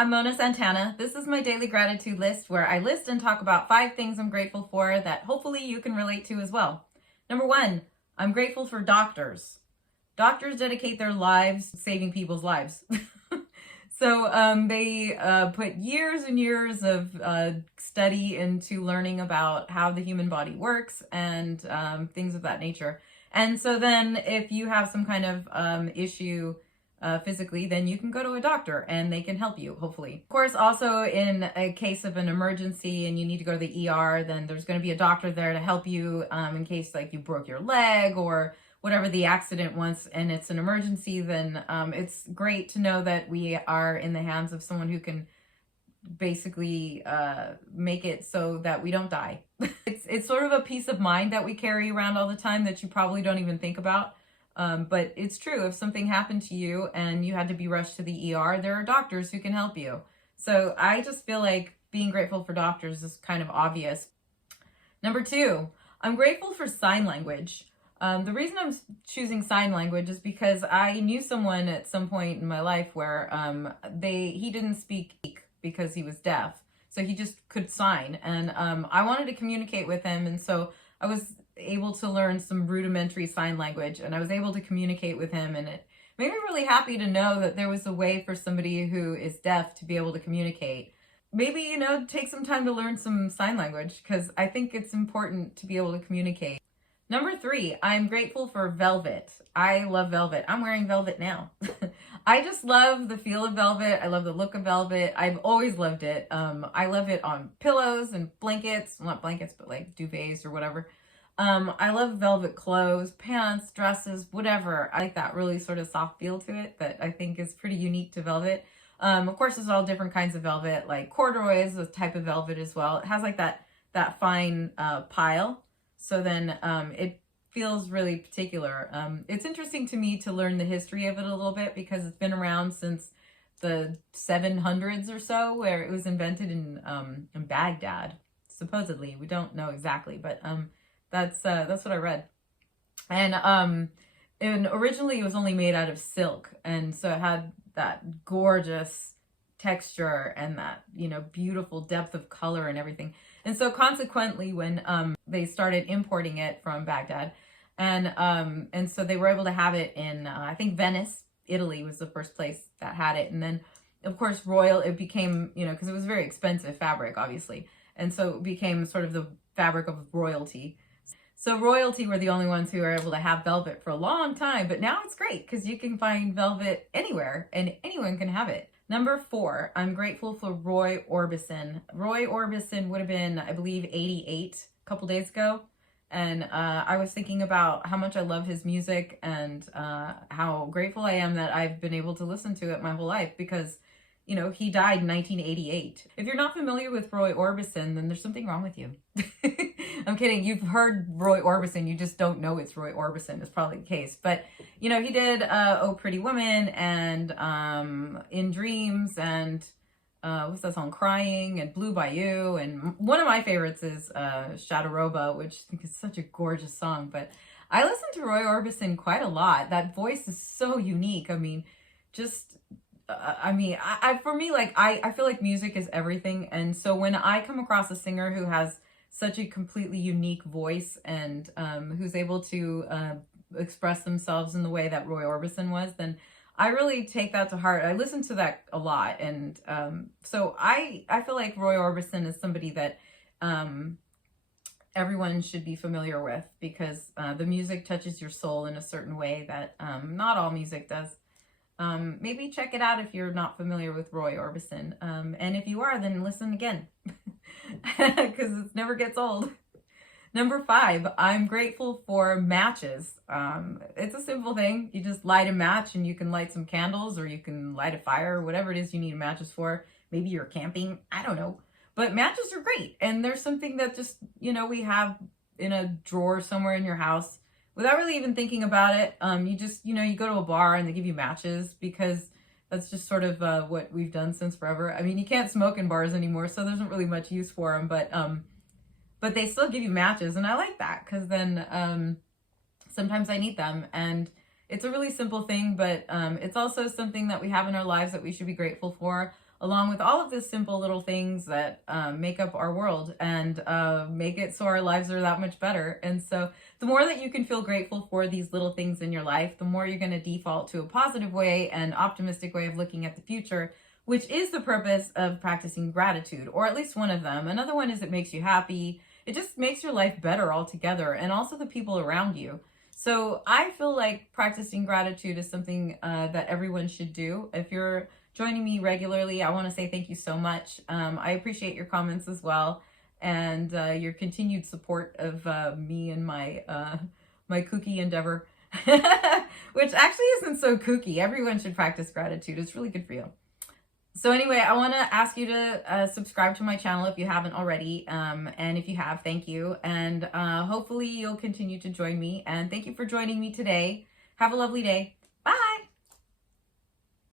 I'm Mona Santana. This is my daily gratitude list where I list and talk about 5 things I'm grateful for that hopefully you can relate to as well. Number 1, I'm grateful for doctors. Doctors dedicate their lives saving people's lives. So they put years and years of study into learning about how the human body works and things of that nature. And so then if you have some kind of issue physically, then you can go to a doctor and they can help you, hopefully. Of course, also in a case of an emergency and you need to go to the ER, then there's going to be a doctor there to help you in case like you broke your leg or whatever the accident was and it's an emergency. Then it's great to know that we are in the hands of someone who can basically make it so that we don't die. It's sort of a peace of mind that we carry around all the time that you probably don't even think about. But it's true, if something happened to you and you had to be rushed to the ER, there are doctors who can help you. So I just feel like being grateful for doctors is kind of obvious. Number 2, I'm grateful for sign language. The reason I'm choosing sign language is because I knew someone at some point in my life where he didn't speak because he was deaf. So he just could sign. And I wanted to communicate with him. And so I was able to learn some rudimentary sign language and I was able to communicate with him, and it made me really happy to know that there was a way for somebody who is deaf to be able to communicate. Maybe, take some time to learn some sign language because I think it's important to be able to communicate. Number 3, I'm grateful for velvet. I love velvet. I'm wearing velvet now. I just love the feel of velvet. I love the look of velvet. I've always loved it. I love it on pillows and blankets, well, not blankets, but like duvets or whatever. I love velvet clothes, pants, dresses, whatever. I like that really sort of soft feel to it that I think is pretty unique to velvet. Of course, there's all different kinds of velvet, like corduroy is a type of velvet as well. It has like that fine pile. So then it feels really particular. It's interesting to me to learn the history of it a little bit because it's been around since the 700s or so, where it was invented in Baghdad, supposedly. We don't know exactly, but that's what I read. And originally it was only made out of silk, and so it had that gorgeous texture and that beautiful depth of color and everything. And so consequently, when they started importing it from Baghdad, and so they were able to have it in I think Venice, Italy was the first place that had it, and then of course it became because it was very expensive fabric, obviously, and so it became sort of the fabric of royalty. So royalty were the only ones who were able to have velvet for a long time, but now it's great because you can find velvet anywhere and anyone can have it. Number 4, I'm grateful for Roy Orbison. Roy Orbison would have been, I believe, 88 a couple days ago. And I was thinking about how much I love his music and how grateful I am that I've been able to listen to it my whole life because, he died in 1988. If you're not familiar with Roy Orbison, then there's something wrong with you. I'm kidding. You've heard Roy Orbison. You just don't know it's Roy Orbison is probably the case. But, he did Oh Pretty Woman and In Dreams and what's that song? Crying and Blue Bayou. And one of my favorites is Shadowroba, which I think is such a gorgeous song. But I listen to Roy Orbison quite a lot. That voice is so unique. I mean, for me, like, I feel like music is everything. And so when I come across a singer who has such a completely unique voice and who's able to express themselves in the way that Roy Orbison was, then I really take that to heart. I listen to that a lot. And so I feel like Roy Orbison is somebody that everyone should be familiar with because the music touches your soul in a certain way that not all music does. Maybe check it out if you're not familiar with Roy Orbison. And if you are, then listen again because it never gets old. Number 5, I'm grateful for matches. It's a simple thing. You just light a match and you can light some candles or you can light a fire or whatever it is you need matches for. Maybe you're camping. I don't know. But matches are great. And there's something that just, we have in a drawer somewhere in your house without really even thinking about it. You just, you go to a bar and they give you matches because that's just sort of what we've done since forever. I mean, you can't smoke in bars anymore, so there isn't really much use for them, but they still give you matches, and I like that because then sometimes I need them, and it's a really simple thing, but it's also something that we have in our lives that we should be grateful for. along with all of the simple little things that make up our world and make it so our lives are that much better. And so the more that you can feel grateful for these little things in your life, the more you're going to default to a positive way and optimistic way of looking at the future, which is the purpose of practicing gratitude, or at least one of them. Another one is it makes you happy. It just makes your life better altogether, and also the people around you. So I feel like practicing gratitude is something that everyone should do. If you're joining me regularly, I want to say thank you so much. I appreciate your comments as well, and your continued support of me and my my kooky endeavor, which actually isn't so kooky. Everyone should practice gratitude. It's really good for you. So anyway, I want to ask you to subscribe to my channel if you haven't already. And if you have, thank you. And hopefully you'll continue to join me. And thank you for joining me today. Have a lovely day.